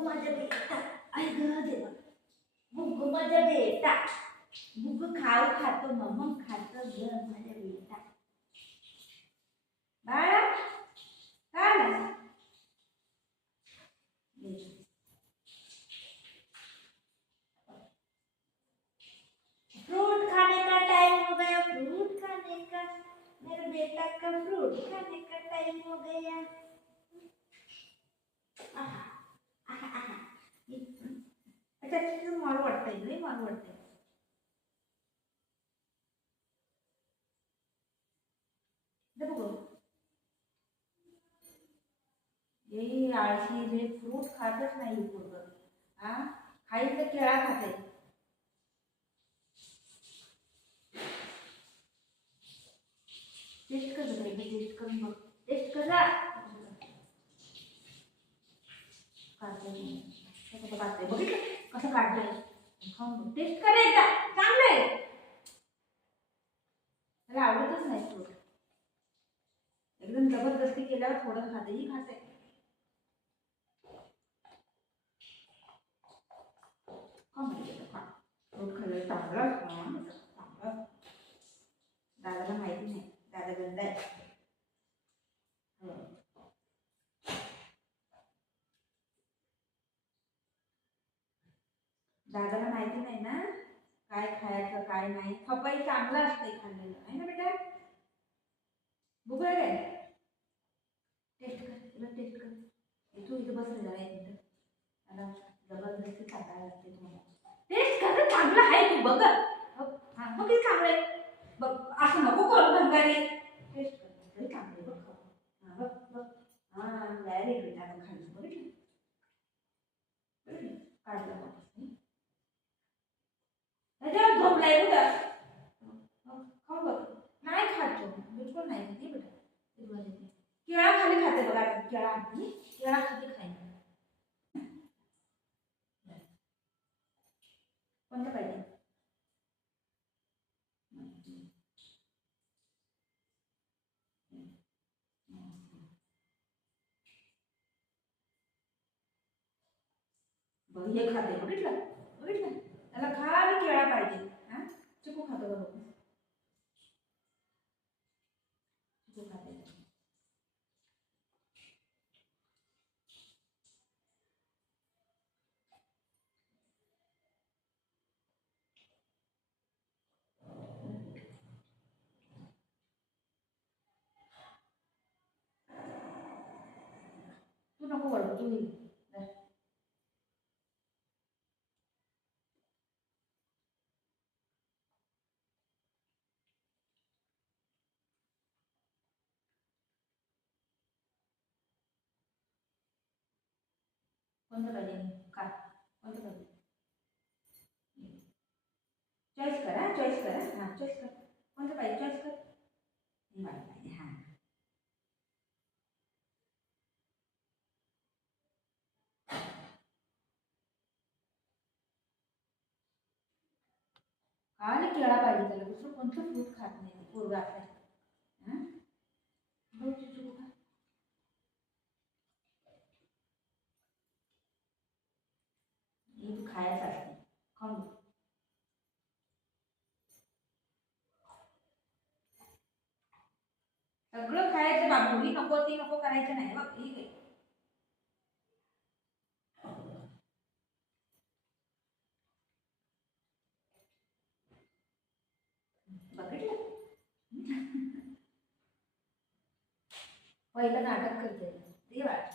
बुगू माझ्या बेटा, आई ग देवा, बुगू माझ्या बेटा, बुगू खाऊ खातो मम्म खातो ग माझ्या बेटा. बाळा काय ना फ्रूट खाने का टाइम हो गया, फ्रूट खाने का, मेरे बेटा का फ्रूट खाने का टाइम हो गया. अच्छा मला वाटतंय लई मला वाटतंय. बघू ये आळशी रे, फ्रूट खातच नाही पोरगं. हा खाईल तर केळा खाते. टेस्ट कर बघ, टेस्ट करून बघ, टेस्ट कर ना. कसं काढतंय बघितलं कसं काढतंय, खाऊन बघ, टेस्ट करायचा चांगलं आहे. त्याला आवडतच नाही फ्रूट, एकदम जबरदस्ती केल्यावर थोडं खाते ही खाते. फ्रूट खाल्लं चांगलं चांगलं. दादाला माहिती नाही, दादा गंद आहे. दादाला माहिती नाही ना काय खायचं काय नाही. पपई चांगलं असते खाल्लेलं आहे ना बेटा. बघू काय टेस्ट कर, तुला टेस्ट कर. तू इथे बसले जरा एक मिनिट, मला जबरदस्ती खायला लागते तुम्हाला. टेस्ट कर, चांगलं आहे तू बघ. हा बघ किती चांगलं आहे बघ, असं नको करू भंगारी. टेस्ट कर, चांगलं बघ. हा बघ बघ, हा व्हेरी गुड. आता खायचं बघितलं काढलं त्याच्यावर झोपलाय कुठं. खाऊ बघ, नाही खातो बिलकुल नाही खाते बेटा. केळा खाली खाते बघा, केळा केळा खाली खाईन. कोणतं पाहिजे. हे खाते बघितलं बघितलं, त्याला खाली केळा पाहिजे. हा चिकू खातो बघ, चिकू खाते. तू नको वळू, तू कोणतं पाहिजे का, कोणतं पाहिजे चॉईस कर. हा चॉईस कर, हा चॉईस कर, कोणतं पाहिजे चॉईस कर. मला पाहिजे हा. खाली केळा पाहिजे त्याला, दुसरं कोणतं फ्रूट खात नाही पोरगा आपल्या. तू खायचं असते खाऊन. सगळं खायचं बाबू, ही नको ती नको करायचं नाही बघ. ठीक आहे बघितलं. पहिलं नाटक करते ते वाट,